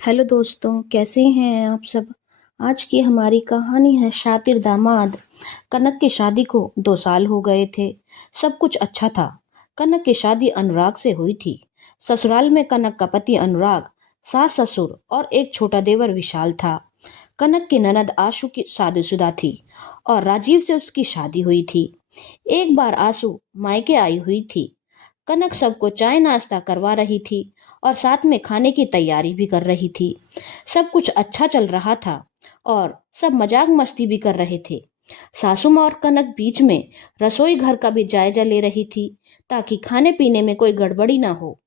Hello दोस्तों, कैसे हैं आप सब। आज की हमारी कहानी है शातिर दामाद। कनक की शादी को 2 साल हो गए थे। सब कुछ अच्छा था। कनक की शादी अनुराग से हुई थी। ससुराल में कनक का पति अनुराग, सास ससुर और एक छोटा देवर विशाल था। कनक की ननद आशु की शादीशुदा थी और राजीव से उसकी शादी हुई थी। एक बार आशु मायके आई हुई थी। कनक सबको चाय नाश्ता करवा रही थी और साथ में खाने की तैयारी भी कर रही थी। सब कुछ अच्छा चल रहा था और सब मजाक मस्ती भी कर रहे थे। सासू माँ और कनक बीच में रसोई घर का भी जायजा ले रही थी ताकि खाने पीने में कोई गड़बड़ी ना हो।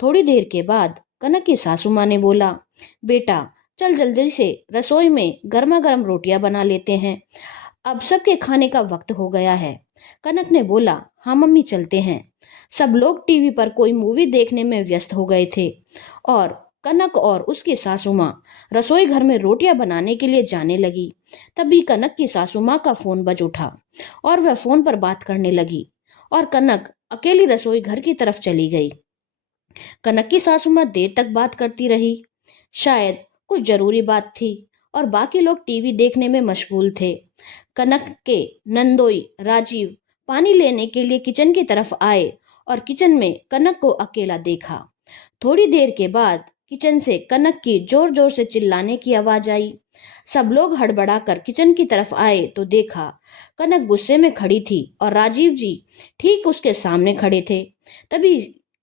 थोड़ी देर के बाद कनक की सासू माँ ने बोला, बेटा चल जल्दी से रसोई में गर्मा गर्म रोटियां बना लेते हैं। अब सबके खाने का वक्त हो गया है। कनक ने बोला, हाँ मम्मी चलते हैं। सब लोग टीवी पर कोई मूवी देखने में व्यस्त हो गए थे और कनक और उसकी सासू माँ रसोई घर में रोटियां बनाने के लिए जाने लगी। तभी कनक की सासू माँ का फोन बज उठा और वह फोन पर बात करने लगी और कनक अकेली रसोई घर की तरफ चली गई। कनक की सासू माँ देर तक बात करती रही। शायद कुछ जरूरी बात थी और बाकी लोग टीवी देखने में मशगूल थे। कनक के नंदोई राजीव पानी लेने के लिए किचन की तरफ आए और किचन में कनक को अकेला देखा। थोड़ी देर के बाद किचन से कनक की जोर जोर से चिल्लाने की आवाज आई। सब लोग हड़बड़ाकर किचन की तरफ आए तो देखा कनक गुस्से में खड़ी थी और राजीव जी ठीक उसके सामने खड़े थे। तभी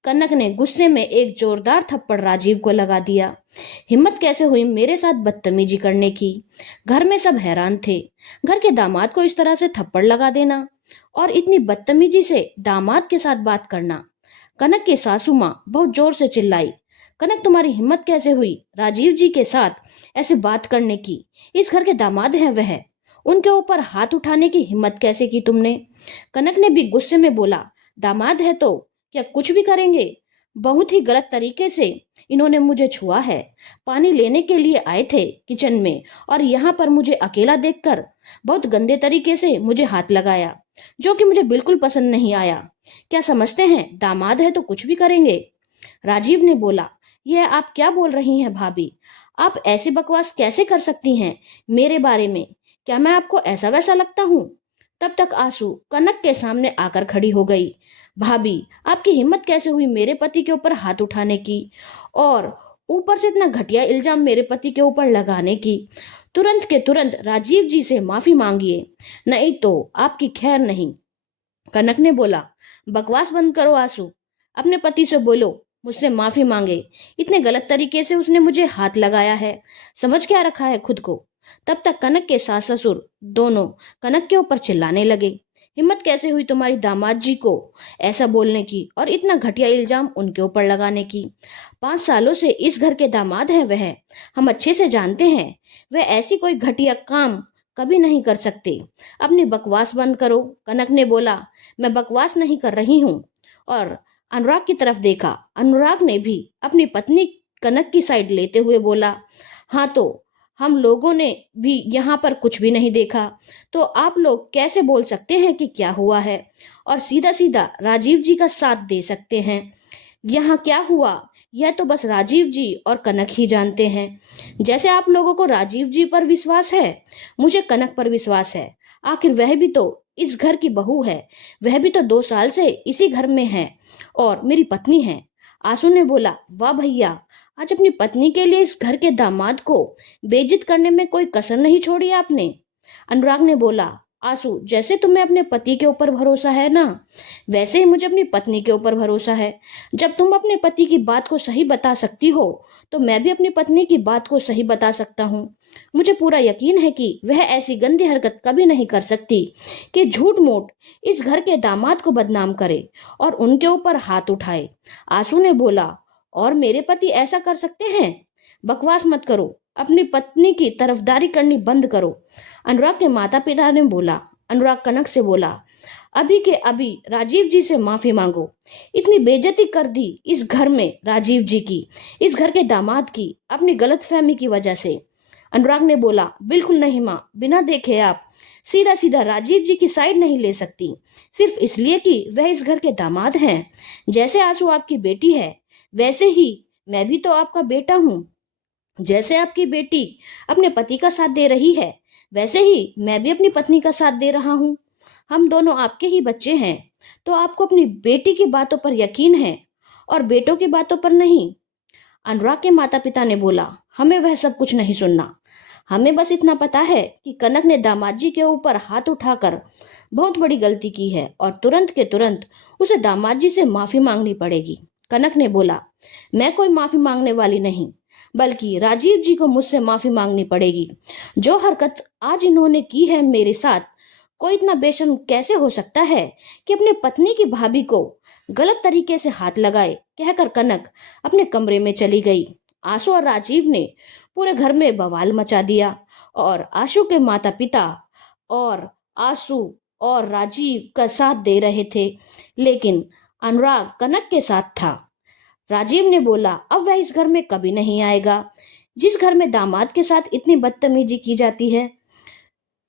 कनक ने गुस्से में एक जोरदार थप्पड़ राजीव को लगा दिया। हिम्मत कैसे हुई मेरे साथ बदतमीजी करने की। घर में सब हैरान थे। घर के दामाद को इस तरह से थप्पड़ लगा देना और इतनी बदतमीजी से दामाद के साथ बात करना। कनक की सासू माँ बहुत जोर से चिल्लाई, कनक तुम्हारी हिम्मत कैसे हुई राजीव जी के साथ ऐसे बात करने की। इस घर के दामाद हैं वह, उनके ऊपर हाथ उठाने की हिम्मत कैसे की तुमने। कनक ने भी गुस्से में बोला, दामाद है तो क्या कुछ भी करेंगे। बहुत ही गलत तरीके से इन्होंने मुझे छुआ है। पानी लेने के लिए आए थे किचन में और यहाँ पर मुझे अकेला देखकर बहुत गंदे तरीके से मुझे हाथ लगाया, जो कि मुझे बिल्कुल पसंद नहीं आया। क्या समझते हैं दामाद है तो कुछ भी करेंगे। राजीव ने बोला, यह आप क्या बोल रही हैं भाभी। आप ऐसी बकवास कैसे कर सकती हैं मेरे बारे में। क्या मैं आपको ऐसा वैसा लगता हूँ। तब तक आंसू कनक के सामने आकर खड़ी हो गई। भाभी आपकी हिम्मत कैसे हुई मेरे पति के ऊपर हाथ उठाने की और ऊपर से इतना घटिया इल्जाम मेरे पति के ऊपर लगाने की। तुरंत के तुरंत राजीव जी से माफी मांगिए, नहीं तो आपकी खैर नहीं। कनक ने बोला, बकवास बंद करो आंसू, अपने पति से बोलो मुझसे माफी मांगे। इतने गलत तरीके से उसने मुझे हाथ लगाया है, समझ क्या रखा है खुद को। तब तक कनक के सास ससुर दोनों कनक के ऊपर चिल्लाने लगे, हिम्मत कैसे हुई तुम्हारी दामाद जी को ऐसा बोलने की और इतना घटिया इल्जाम उनके ऊपर लगाने की। 5 सालों से इस घर के दामाद हैं वह, हम अच्छे से जानते हैं वह ऐसी कोई घटिया काम कभी नहीं कर सकते। अपनी बकवास बंद करो। कनक ने बोला, मैं बकवास नहीं कर रही हूँ। और अनुराग की तरफ देखा। अनुराग ने भी अपनी पत्नी कनक की साइड लेते हुए बोला, हाँ तो हम लोगों ने भी यहाँ पर कुछ भी नहीं देखा, तो आप लोग कैसे बोल सकते हैं कि क्या हुआ है और सीधा सीधा राजीव जी का साथ दे सकते हैं। यहाँ क्या हुआ यह तो बस राजीव जी और कनक ही जानते हैं। जैसे आप लोगों को राजीव जी पर विश्वास है, मुझे कनक पर विश्वास है। आखिर वह भी तो इस घर की बहू है, वह भी तो 2 साल से इसी घर में है और मेरी पत्नी है। आंसू ने बोला, वाह भैया, आज अपनी पत्नी के लिए इस घर के दामाद को बेइज्जत करने में कोई कसर नहीं छोड़ी आपने। अनुराग ने बोला, आंसू जैसे तुम्हें अपने पति के ऊपर भरोसा है ना, वैसे ही मुझे अपनी पत्नी के ऊपर भरोसा है। जब तुम अपने पति की बात को सही बता सकती हो तो मैं भी अपनी पत्नी की बात को सही बता सकता हूँ। मुझे पूरा यकीन है कि वह ऐसी गंदी हरकत कभी नहीं कर सकती कि झूठ मूठ इस घर के दामाद को बदनाम करे और उनके ऊपर हाथ उठाए। आंसू ने बोला, और मेरे पति ऐसा कर सकते हैं। बकवास मत करो, अपनी पत्नी की तरफदारी करनी बंद करो। अनुराग के माता पिता ने बोला। अनुराग कनक से बोला, अभी के अभी राजीव जी से माफी मांगो। इतनी बेइज्जती कर दी इस घर में राजीव जी की, इस घर के दामाद की, अपनी गलतफहमी की वजह से। अनुराग ने बोला, बिल्कुल नहीं माँ, बिना देखे आप सीधा सीधा राजीव जी की साइड नहीं ले सकती, सिर्फ इसलिए कि वह इस घर के दामाद हैं। जैसे आंसू आपकी बेटी है वैसे ही मैं भी तो आपका बेटा हूँ। जैसे आपकी बेटी अपने पति का साथ दे रही है, वैसे ही मैं भी अपनी पत्नी का साथ दे रहा हूँ। हम दोनों आपके ही बच्चे हैं, तो आपको अपनी बेटी की बातों पर यकीन है और बेटों की बातों पर नहीं। अनुराग के माता पिता ने बोला, हमें वह सब कुछ नहीं सुनना। हमें बस इतना पता है कि कनक ने दामाद जी के ऊपर हाथ उठाकर बहुत बड़ी गलती की है और तुरंत के तुरंत उसे दामाद जी से माफी मांगनी पड़ेगी। कनक ने बोला, मैं कोई माफी मांगने वाली नहीं, बल्कि राजीव जी को मुझसे माफी मांगनी पड़ेगी। जो हरकत आज इन्होंने की है मेरे साथ, कोई इतना बेशर्म कैसे हो सकता है कि अपने पत्नी की भाभी को गलत तरीके से हाथ लगाए, कहकर कनक अपने कमरे में चली गई। आशु और राजीव ने पूरे घर में बवाल मचा दिया और आशु के माता पिता और आशु और राजीव का साथ दे रहे थे, लेकिन अनुराग कनक के साथ था। राजीव ने बोला, अब वह इस घर में कभी नहीं आएगा जिस घर में दामाद के साथ इतनी बदतमीजी की जाती है।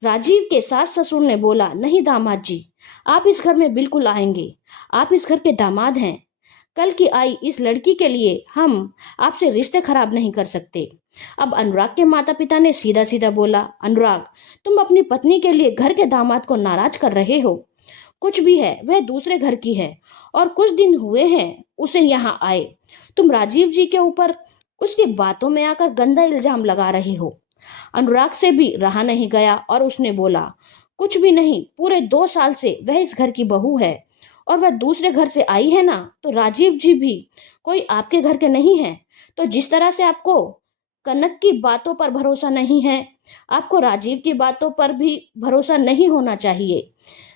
राजीव के सास ससुर ने बोला, नहीं दामाद जी, आप इस घर में बिल्कुल आएंगे। आप इस घर के दामाद हैं। कल की आई इस लड़की के लिए हम आपसे रिश्ते खराब नहीं कर सकते। अब अनुराग के माता पिता ने सीधा सीधा बोला, अनुराग, तुम अपनी पत्नी के लिए घर के दामाद को नाराज कर रहे हो। कुछ भी है, वह दूसरे घर की है और कुछ दिन हुए हैं उसे यहाँ आए। तुम राजीव जी के ऊपर उसकी बातों में आकर गंदा इल्जाम लगा रहे हो। अनुराग से भी रहा नहीं गया और उसने बोला, कुछ भी नहीं, पूरे 2 साल से वह इस घर की बहू है और वह दूसरे घर से आई है ना, तो राजीव जी भी कोई आपके घर के नहीं है। तो जिस तरह से आपको कनक की बातों पर भरोसा नहीं है, आपको राजीव की बातों पर भी भरोसा नहीं होना चाहिए।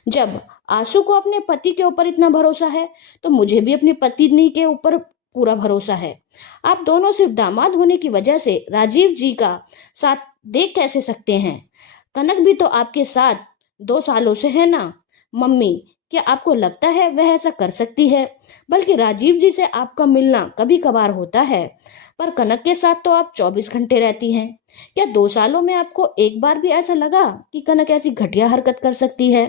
जब आशु को अपने पति के ऊपर इतना भरोसा है, तो मुझे भी अपनी पत्नी के ऊपर पूरा भरोसा है। आप दोनों सिर्फ दामाद होने की वजह से राजीव जी का साथ देख कैसे सकते हैं? कनक भी तो आपके साथ 2 सालों से है ना। मम्मी, क्या आपको लगता है वह ऐसा कर सकती है? बल्कि राजीव जी से आपका मिलना कभी कभार होता है, पर कनक के साथ तो आप 24 घंटे रहती हैं। क्या 2 सालों में आपको एक बार भी ऐसा लगा कि कनक ऐसी घटिया हरकत कर सकती है?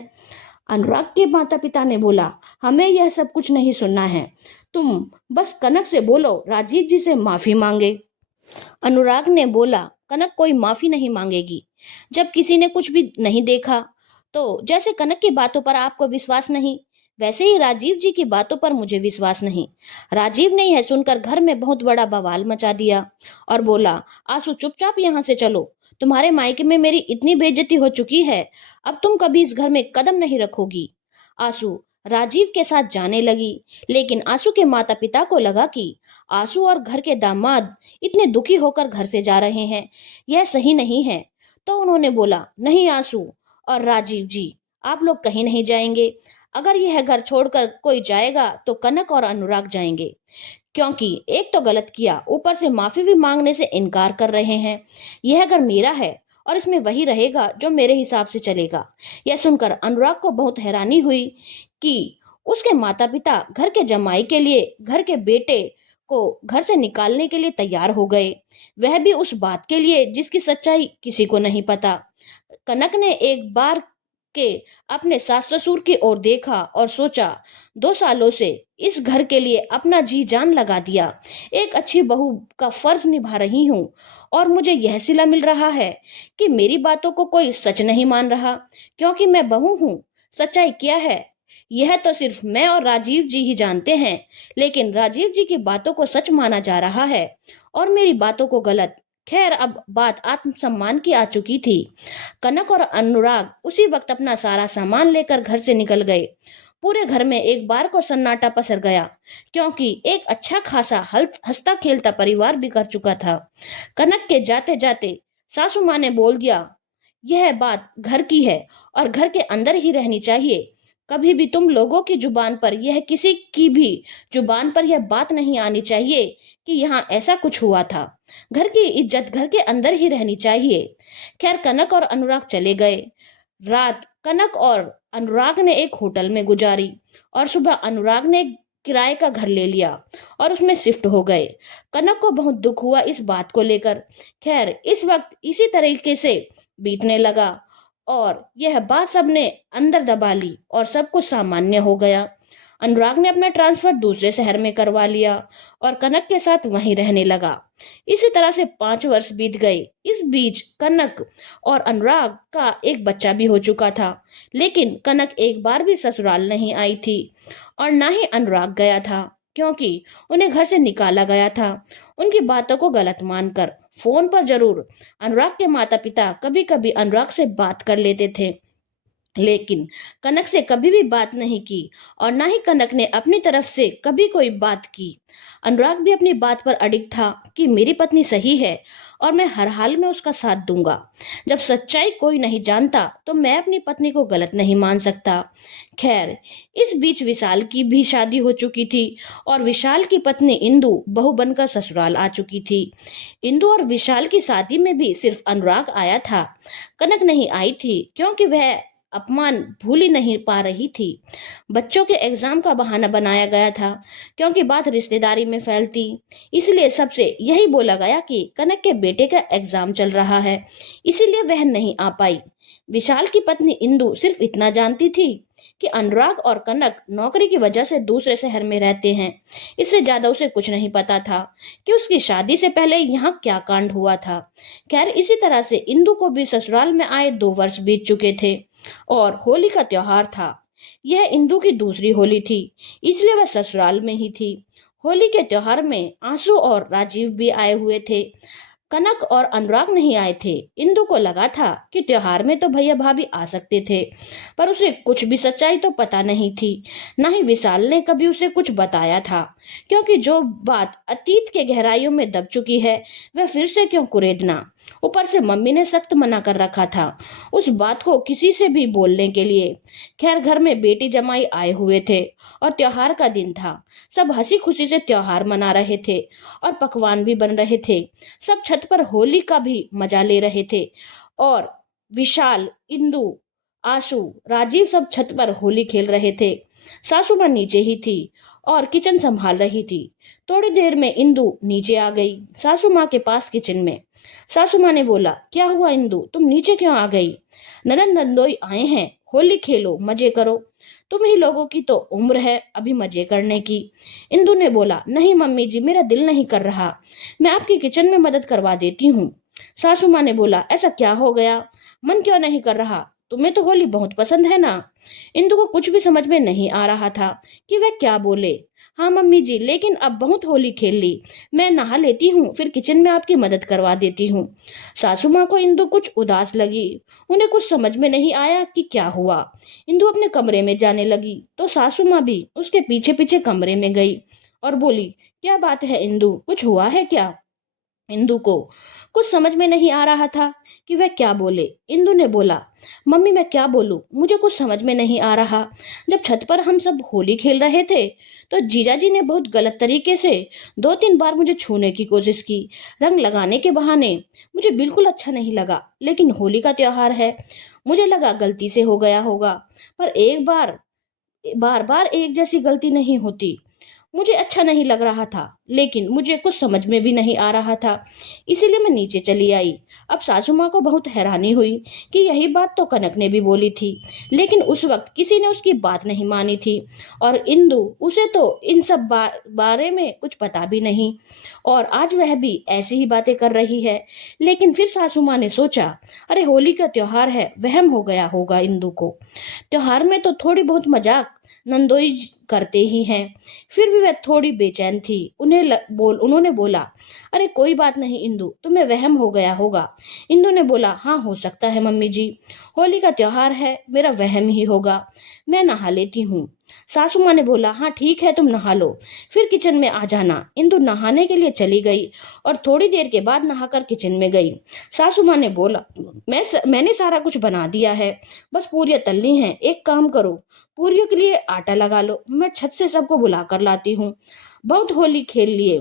अनुराग के माता पिता ने बोला, हमें यह सब कुछ नहीं सुनना है। तुम बस कनक से बोलो राजीव जी से माफी मांगे। अनुराग ने बोला, कनक कोई माफी नहीं मांगेगी। जब किसी ने कुछ भी नहीं देखा, तो जैसे कनक की बातों पर आपको विश्वास नहीं, वैसे ही राजीव जी की बातों पर मुझे विश्वास नहीं। राजीव ने यह सुनकर घर में बहुत बड़ा बवाल मचा दिया और बोला, आंसू चुपचाप यहाँ से चलो। तुम्हारे मायके में मेरी इतनी बेइज्जती हो चुकी है, अब तुम कभी इस घर में कदम नहीं रखोगी। आंसू राजीव के साथ जाने लगी, लेकिन आंसू के माता पिता को लगा कि आंसू और घर के दामाद इतने दुखी होकर घर से जा रहे हैं, यह सही नहीं है। तो उन्होंने बोला, नहीं आंसू और राजीव जी, आप लोग कहीं नहीं जाएंगे। अगर यह घर छोड़कर कोई जाएगा तो कनक और अनुराग जाएंगे, क्योंकि एक तो गलत किया, ऊपर से माफी भी मांगने से इनकार कर रहे हैं। यह घर मेरा है और इसमें वही रहेगा जो मेरे हिसाब से चलेगा। यह सुनकर अनुराग को बहुत हैरानी हुई कि उसके माता पिता घर के जमाई के लिए घर के बेटे को घर से निकालने के लिए तैयार हो गए, वह भी उस बात के लिए जिसकी सच्चाई किसी को नहीं पता। कनक ने एक बार के अपने सास ससुर की ओर देखा और सोचा, 2 सालों से इस घर के लिए अपना जी जान लगा दिया, एक अच्छी बहू का फर्ज निभा रही हूँ और मुझे यह सिला मिल रहा है कि मेरी बातों को कोई सच नहीं मान रहा, क्योंकि मैं बहू हूँ। सच्चाई क्या है यह तो सिर्फ मैं और राजीव जी ही जानते हैं, लेकिन राजीव जी की बातों को सच माना जा रहा है और मेरी बातों को गलत। खैर, अब बात आत्मसम्मान की आ चुकी थी। कनक और अनुराग उसी वक्त अपना सारा सामान लेकर घर से निकल गए। पूरे घर में एक बार को सन्नाटा पसर गया, क्योंकि एक अच्छा खासा हंसता खेलता परिवार बिखर चुका था। कनक के जाते जाते सासू माँ ने बोल दिया, यह बात घर की है और घर के अंदर ही रहनी चाहिए। कभी भी तुम लोगों की जुबान पर यह किसी की भी जुबान पर यह बात नहीं आनी चाहिए कि यहाँ ऐसा कुछ हुआ था। घर की इज्जत घर के अंदर ही रहनी चाहिए। खैर, कनक और अनुराग चले गए। रात कनक और अनुराग ने एक होटल में गुजारी और सुबह अनुराग ने एक किराए का घर ले लिया और उसमें शिफ्ट हो गए। कनक को बहुत दुख हुआ इस बात को लेकर। खैर, इस वक्त इसी तरीके से बीतने लगा और यह बात सबने अंदर दबा ली और सब कुछ सामान्य हो गया। अनुराग ने अपना ट्रांसफर दूसरे शहर में करवा लिया और कनक के साथ वहीं रहने लगा। इसी तरह से 5 वर्ष बीत गए। इस बीच कनक और अनुराग का एक बच्चा भी हो चुका था। लेकिन कनक एक बार भी ससुराल नहीं आई थी और ना ही अनुराग गया था, क्योंकि उन्हें घर से निकाला गया था, उनकी बातों को गलत मानकर। फोन पर जरूर अनुराग के माता पिता कभी कभी अनुराग से बात कर लेते थे, लेकिन कनक से कभी भी बात नहीं की और ना ही कनक ने अपनी तरफ से कभी कोई बात की। अनुराग भी अपनी बात पर अडिग था कि मेरी पत्नी सही है और मैं हर हाल में उसका साथ दूंगा। जब सच्चाई कोई नहीं जानता तो मैं अपनी पत्नी को गलत नहीं मान सकता। खैर, इस बीच विशाल की भी शादी हो चुकी थी और विशाल की पत्नी इंदु बहू बनकर ससुराल आ चुकी थी। इंदु और विशाल की शादी में भी सिर्फ अनुराग आया था, कनक नहीं आई थी, क्योंकि वह अपमान भूल ही नहीं पा रही थी। बच्चों के एग्जाम का बहाना बनाया गया था, क्योंकि बात रिश्तेदारी में फैलती, इसलिए सबसे यही बोला गया कि कनक के बेटे का एग्जाम चल रहा है, इसीलिए वह नहीं आ पाई। विशाल की पत्नी इंदु सिर्फ इतना जानती थी कि अनुराग और कनक नौकरी की वजह से दूसरे शहर में रहते हैं। इससे ज्यादा उसे कुछ नहीं पता था कि उसकी शादी से पहले यहाँ क्या कांड हुआ था। खैर, इसी तरह से इंदु को भी ससुराल में आए 2 वर्ष बीत चुके थे और होली का त्योहार था। यह इंदु की दूसरी होली थी, इसलिए वह ससुराल में ही थी। होली के त्योहार में आंसू और राजीव भी आए हुए थे। कनक और अनुराग नहीं आए थे। इंदु को लगा था कि त्योहार में तो भैया भाभी आ सकते थे, पर उसे कुछ भी सच्चाई तो पता नहीं थी। ना ही विशाल ने कभी उसे कुछ बताया था, क्योंकि जो बात अतीत के गहराइयों में दब चुकी है वह फिर से क्यों कुरेदना। ऊपर से मम्मी ने सख्त मना कर रखा था उस बात को किसी से भी बोलने के लिए। खैर, घर में बेटी जमाई आए हुए थे और त्योहार का दिन था। सब हंसी खुशी से त्योहार मना रहे थे और पकवान भी बन रहे थे। सब छत पर होली का भी मजा ले रहे थे और विशाल, इंदु, आशु, राजीव सब छत पर होली खेल रहे थे। सासू माँ नीचे ही थी और किचन संभाल रही थी। थोड़ी देर में इंदु नीचे आ गई, सासू माँ के पास किचन में। सासू माँ ने बोला, क्या हुआ इंदु, तुम नीचे क्यों आ गई? ननद नंदोई आए हैं, होली खेलो, मजे करो। तुम ही लोगों की तो उम्र है अभी मजे करने की। इंदु ने बोला, नहीं मम्मी जी, मेरा दिल नहीं कर रहा, मैं आपकी किचन में मदद करवा देती हूँ। सासू माँ ने बोला, ऐसा क्या हो गया, मन क्यों नहीं कर रहा? तुम्हें तो होली बहुत पसंद है ना। इंदु को कुछ भी समझ में नहीं आ रहा था कि वह क्या बोले। हाँ मम्मी जी, लेकिन अब बहुत होली खेल ली, मैं नहा लेती हूँ, फिर किचन में आपकी मदद करवा देती हूँ। सासू माँ को इंदु कुछ उदास लगी। उन्हें कुछ समझ में नहीं आया कि क्या हुआ। इंदु अपने कमरे में जाने लगी तो सासू माँ भी उसके पीछे पीछे कमरे में गई और बोली, क्या बात है इंदु, कुछ हुआ है क्या? इंदु को कुछ समझ में नहीं आ रहा था कि वह क्या बोले। इंदु ने बोला, मम्मी मैं क्या बोलूं, मुझे कुछ समझ में नहीं आ रहा। जब छत पर हम सब होली खेल रहे थे तो जीजाजी ने बहुत गलत तरीके से 2-3 बार मुझे छूने की कोशिश की, रंग लगाने के बहाने। मुझे बिल्कुल अच्छा नहीं लगा, लेकिन होली का त्योहार है, मुझे लगा गलती से हो गया होगा। पर एक बार बार बार एक जैसी गलती नहीं होती। मुझे अच्छा नहीं लग रहा था, लेकिन मुझे कुछ समझ में भी नहीं आ रहा था, इसीलिए मैं नीचे चली आई। अब सासू माँ को बहुत हैरानी हुई कि यही बात तो कनक ने भी बोली थी, लेकिन उस वक्त किसी ने उसकी बात नहीं मानी थी। और इंदु, उसे तो इन सब बारे में कुछ पता भी नहीं और आज वह भी ऐसी ही बातें कर रही है। लेकिन फिर सासू माँ ने सोचा, अरे होली का त्योहार है, वहम हो गया होगा इंदु को। त्योहार में तो थोड़ी बहुत मजाक नंदोई करते ही हैं। फिर भी वह थोड़ी बेचैन थी। उन्होंने बोला, अरे कोई बात नहीं इंदु, तुम्हें वहम हो गया होगा। इंदु ने बोला, हाँ हो सकता है मम्मी जी, होली का त्योहार है, मेरा वहम ही होगा, मैं नहा लेती हूँ। सासू माँ ने बोला, हाँ ठीक है, तुम नहा लो, फिर किचन में आ जाना। इंदु नहाने के लिए चली गई और थोड़ी देर के बाद नहाकर किचन में गई। सासू माँ ने बोला, मैंने सारा कुछ बना दिया है, बस पूरियां तलनी है, एक काम करो, पूरियों के लिए आटा लगा लो, मैं छत से सबको बुला कर लाती हूँ। बहुत होली खेल लिए,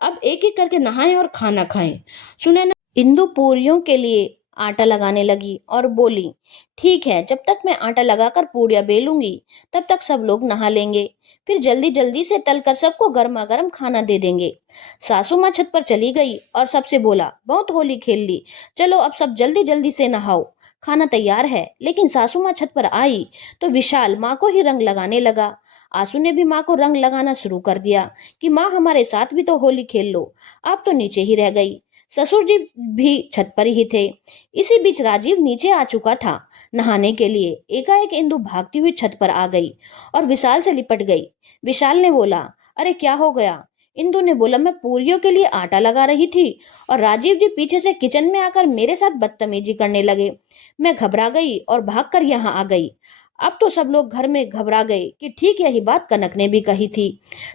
अब एक एक करके नहाएं और खाना खाएं। सुने ना। इंदु पूरियों के लिए आटा लगाने लगी और बोली, ठीक है, जब तक मैं आटा लगाकर पूड़ियाँ बेलूंगी तब तक सब लोग नहा लेंगे, फिर जल्दी जल्दी से तलकर सबको गर्मा गर्म खाना दे देंगे। सासू माँ छत पर चली गई और सबसे बोला, बहुत होली खेल ली, चलो अब सब जल्दी जल्दी से नहाओ, खाना तैयार है। लेकिन सासू माँ छत पर आई तो विशाल माँ को ही रंग लगाने लगा। आंसू ने भी माँ को रंग लगाना शुरू कर दिया कि माँ हमारे साथ भी तो होली खेल लो। आप तो नीचे ही रह गई। ससुर जी भी छत पर ही थे। इसी बीच राजीव नीचे आ चुका था नहाने के लिए। एकाएक इंदु भागती हुई छत पर आ गई और विशाल से लिपट गई। विशाल ने बोला, अरे क्या हो गया? इंदु ने बोला, मैं पूरियों के लिए आटा लगा रही थी और राजीव जी पीछे से किचन में आकर मेरे साथ बदतमीजी करने लगे। मैं घबरा गई और भागकर यहाँ आ गई। अब तो सब लोग घर में घबरा गए कि ठीक यही बात कनक ने भी कही थी।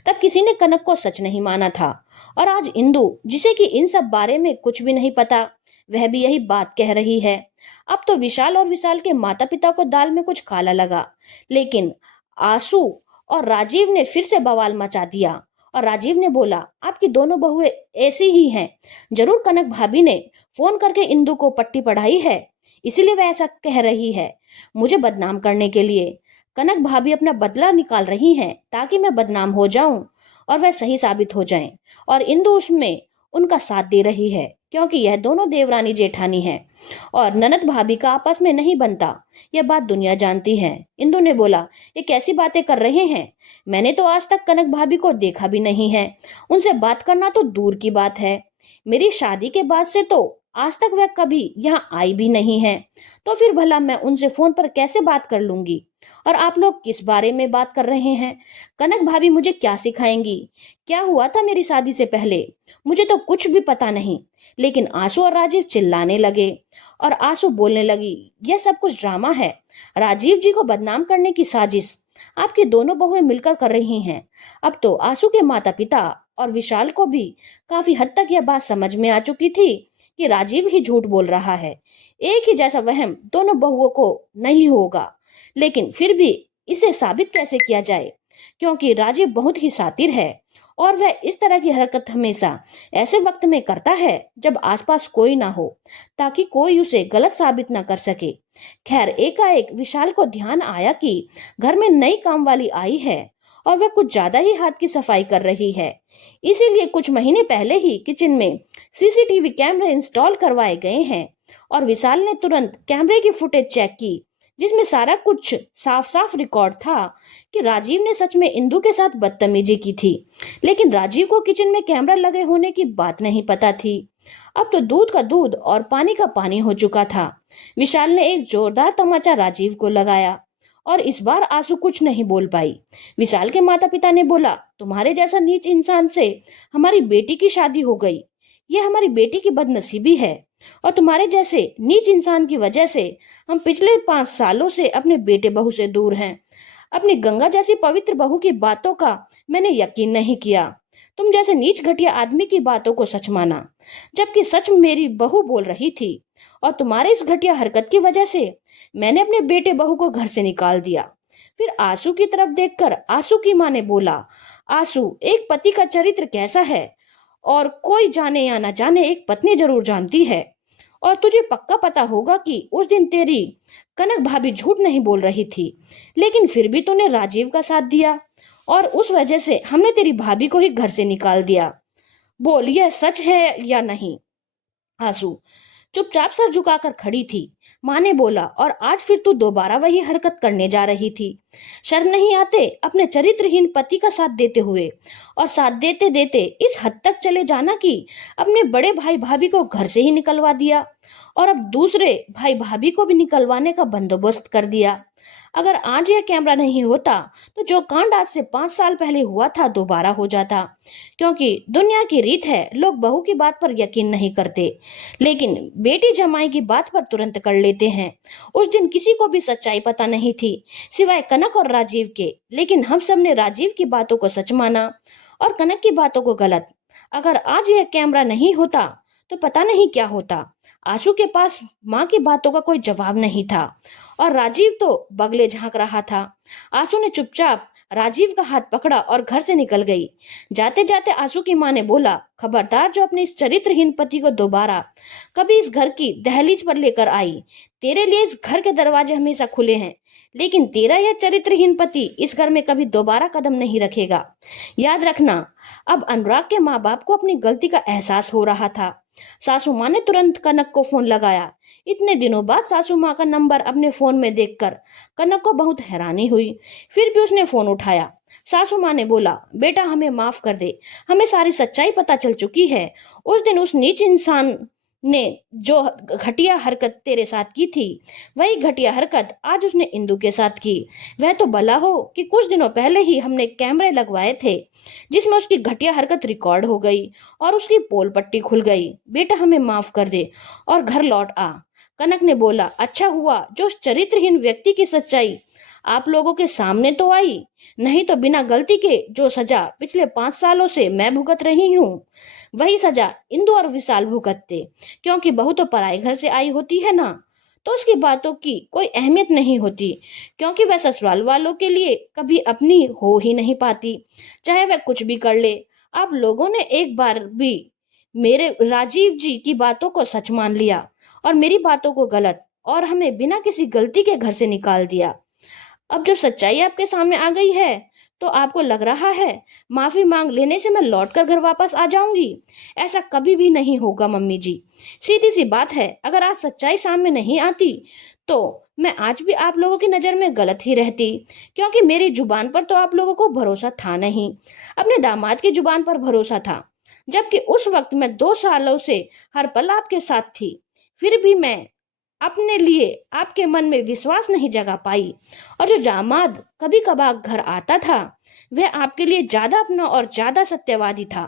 तब किसी ने कनक को सच नहीं माना था। और आज इंदु, जिसे कि इन सब बारे में कुछ भी नहीं पता, वह भी यही बात कह रही है। अब तो विशाल और विशाल के माता पिता को दाल में कुछ काला लगा। लेकिन आंसू और राजीव ने फिर से बवाल मचा दिया। और राजीव ने बोला, आपकी दोनों बहुएं ऐसी ही हैं। जरूर कनक भाभी ने फोन करके इंदु को पट्टी पढ़ाई है, इसीलिए वह ऐसा कह रही है, मुझे बदनाम करने के लिए। कनक भाभी अपना बदला निकाल रही हैं ताकि मैं बदनाम हो जाऊं और वह सही साबित हो जाएं। और इंदु उसमें उनका साथ दे रही है क्योंकि यह दोनों देवरानी जेठानी है और ननद भाभी का आपस में नहीं बनता। यह बात दुनिया जानती है। इंदु ने बोला, ये कैसी बातें कर रहे हैं? मैंने तो आज तक कनक भाभी को देखा भी नहीं है। उनसे बात करना तो दूर की बात है। मेरी शादी के बाद से तो आज तक वह कभी यहाँ आई भी नहीं है। तो फिर भला मैं उनसे फोन पर कैसे बात कर लूंगी? और आप लोग किस बारे में बात कर रहे हैं? कनक भाभी मुझे क्या सिखाएंगी? क्या हुआ था मेरी शादी से पहले? मुझे तो कुछ भी पता नहीं। लेकिन आंसू और राजीव चिल्लाने लगे और आंसू बोलने लगी, यह सब कुछ ड्रामा है। राजीव जी को बदनाम करने की साजिश आपकी दोनों बहुएं मिलकर कर रही हैं। अब तो आंसू के माता पिता और विशाल को भी काफी हद तक यह बात समझ में आ चुकी थी कि राजीव ही झूठ बोल रहा है। एक ही जैसा वहम दोनों बहुओं को नहीं होगा, लेकिन फिर भी इसे साबित कैसे किया जाए? क्योंकि राजीव बहुत ही शातिर है और वह इस तरह की हरकत हमेशा ऐसे वक्त में करता है जब आसपास कोई ना हो, ताकि कोई उसे गलत साबित ना कर सके। खैर, एकाएक विशाल को ध्यान आया कि घर में नई काम वाली आई है और वह कुछ ज्यादा ही हाथ की सफाई कर रही है। इसीलिए कुछ महीने पहले ही किचन में सीसीटीवी कैमरे इंस्टॉल करवाए गए हैं और विशाल ने तुरंत कैमरे की फुटेज चेक की, जिसमें सारा कुछ साफ साफ रिकॉर्ड था कि राजीव ने सच में इंदु के साथ बदतमीजी की थी। लेकिन राजीव को किचन में कैमरा लगे होने की बात नहीं पता थी। अब तो दूध का दूध और पानी का पानी हो चुका था। विशाल ने एक जोरदार तमाचा राजीव को लगाया और इस बार आंसू कुछ नहीं बोल पाई। विशाल के माता पिता ने बोला, तुम्हारे जैसा नीच इंसान से हमारी बेटी की शादी हो गई। यह हमारी बेटी की बदनसीबी है और तुम्हारे जैसे नीच इंसान की वजह से हम पिछले 5 सालों से अपने बेटे बहू से दूर हैं। अपनी गंगा जैसी पवित्र बहू की बातों का मैंने यकीन नहीं किया। तुम जैसे नीच घटिया आदमी की बातों को सच माना, जबकि सच मेरी बहू बोल रही थी। और तुम्हारे इस घटिया हरकत की वजह से मैंने अपने बेटे बहू को घर से निकाल दिया। फिर आंसू की तरफ देखकर आंसू की माँ ने बोला, आंसू, एक पति का चरित्र कैसा है और कोई जाने या ना जाने एक पत्नी जरूर जानती है। और तुझे पक्का पता होगा कि उस दिन तेरी कनक भाभी झूठ नहीं बोल रही थी, लेकिन फिर भी तूने राजीव का साथ दिया और उस वजह से हमने तेरी भाभी को ही घर से निकाल दिया। बोल, यह सच है या नहीं? आंसू चुपचाप सर झुकाकर खड़ी थी। माँ ने बोला, और आज फिर तू दोबारा वही हरकत करने जा रही थी? शर्म नहीं आते अपने चरित्रहीन पति का साथ देते हुए? और साथ देते देते इस हद तक चले जाना कि अपने बड़े भाई भाभी को घर से ही निकलवा दिया और अब दूसरे भाई भाभी को भी निकलवाने का बंदोबस्त कर दिया। अगर आज यह कैमरा नहीं होता तो जो कांड आज से 5 साल पहले हुआ था दोबारा हो जाता। क्योंकि दुनिया की रीत है, लोग बहू की बात पर यकीन नहीं करते, लेकिन बेटी जमाई की बात पर तुरंत कर लेते हैं। उस दिन किसी को भी सच्चाई पता नहीं थी सिवाय कनक और राजीव के, लेकिन हम सब ने राजीव की बातों को सच माना और कनक की बातों को गलत। अगर आज यह कैमरा नहीं होता तो पता नहीं क्या होता। आंसू के पास माँ की बातों का कोई जवाब नहीं था और राजीव तो बगले झांक रहा था। आंसू ने चुपचाप राजीव का हाथ पकड़ा और घर से निकल गई। जाते जाते आंसू की माँ ने बोला, खबरदार जो अपने इस चरित्रहीन पति को दोबारा कभी इस घर की दहलीज पर लेकर आई। तेरे लिए इस घर के दरवाजे हमेशा खुले हैं, लेकिन तेरा यह चरित्रहीन पति इस घर में कभी दोबारा कदम नहीं रखेगा। याद रखना। अब अनुराग के माँ बाप को अपनी गलती का एहसास हो रहा था। सासू माँ ने तुरंत कनक को फोन लगाया। इतने दिनों बाद सासू माँ का नंबर अपने फोन में देखकर कनक को बहुत हैरानी हुई। फिर भी उसने फोन उठाया। सासू माँ ने बोला, बेटा हमें माफ कर दे, हमें सारी सच्चाई पता चल चुकी है। उस दिन उस नीच इंसान ने जो घटिया हरकत तेरे साथ की थी, वही घटिया हरकत आज उसने इंदु के साथ की। वह तो भला हो कि कुछ दिनों पहले ही हमने कैमरे लगवाए थे जिसमें उसकी घटिया हरकत रिकॉर्ड हो गई और उसकी पोल पट्टी खुल गई। बेटा हमें माफ कर दे और घर लौट आ। कनक ने बोला, अच्छा हुआ जो उस चरित्रहीन व्यक्ति की सच्चाई आप लोगों के सामने तो आई, नहीं तो बिना गलती के जो सजा पिछले 5 सालों से मैं भुगत रही हूँ, वही सजा इंदु और विशाल भुगतते। क्योंकि बहू तो पराए घर से आई होती है ना, तो उसकी बातों की कोई अहमियत नहीं होती, क्योंकि वह ससुराल वालों के लिए कभी अपनी हो ही नहीं पाती, चाहे वह कुछ भी कर ले। आप लोगों ने एक बार भी मेरे राजीव जी की बातों को सच मान लिया और मेरी बातों को गलत, और हमें बिना किसी गलती के घर से निकाल दिया। अब जब सच्चाई आपके सामने आ गई है, तो आपको लग रहा है माफी मांग लेने से मैं लौटकर घर वापस आ जाऊंगी? ऐसा कभी भी नहीं होगा मम्मी जी। सीधी सी बात है, अगर आज सच्चाई सामने नहीं आती तो मैं आज भी आप लोगों की नजर में गलत ही रहती, क्योंकि मेरी जुबान पर तो आप लोगों को भरोसा था नहीं, अपने दामाद की जुबान पर भरोसा था। जबकि उस वक्त मैं 2 सालों से हर पल आपके साथ थी, फिर भी मैं अपने लिए आपके मन में विश्वास नहीं जगा पाई। और जो दामाद कभी कभार घर आता था, वह आपके लिए ज्यादा अपना और ज्यादा सत्यवादी था।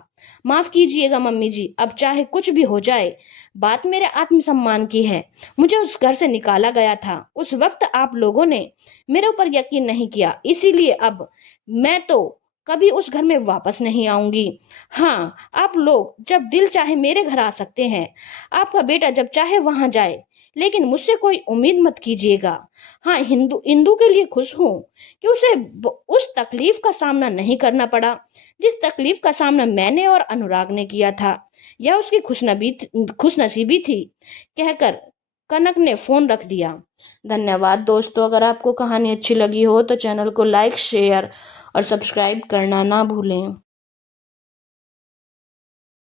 माफ कीजिएगा मम्मी जी, अब चाहे कुछ भी हो जाए, बात मेरे आत्मसम्मान की है। मुझे उस घर से निकाला गया था, उस वक्त आप लोगों ने मेरे ऊपर यकीन नहीं किया, इसीलिए अब मैं तो कभी उस घर में वापस नहीं आऊंगी। हाँ, आप लोग जब दिल चाहे मेरे घर आ सकते हैं, आपका बेटा जब चाहे वहां जाए, लेकिन मुझसे कोई उम्मीद मत कीजिएगा। हाँ, हिंदू इंदू के लिए खुश हूँ कि उसे उस तकलीफ का सामना नहीं करना पड़ा जिस तकलीफ का सामना मैंने और अनुराग ने किया था। यह उसकी खुशनसीबी थी, कहकर कनक ने फोन रख दिया। धन्यवाद दोस्तों, अगर आपको कहानी अच्छी लगी हो तो चैनल को लाइक, शेयर और सब्सक्राइब करना ना भूलें।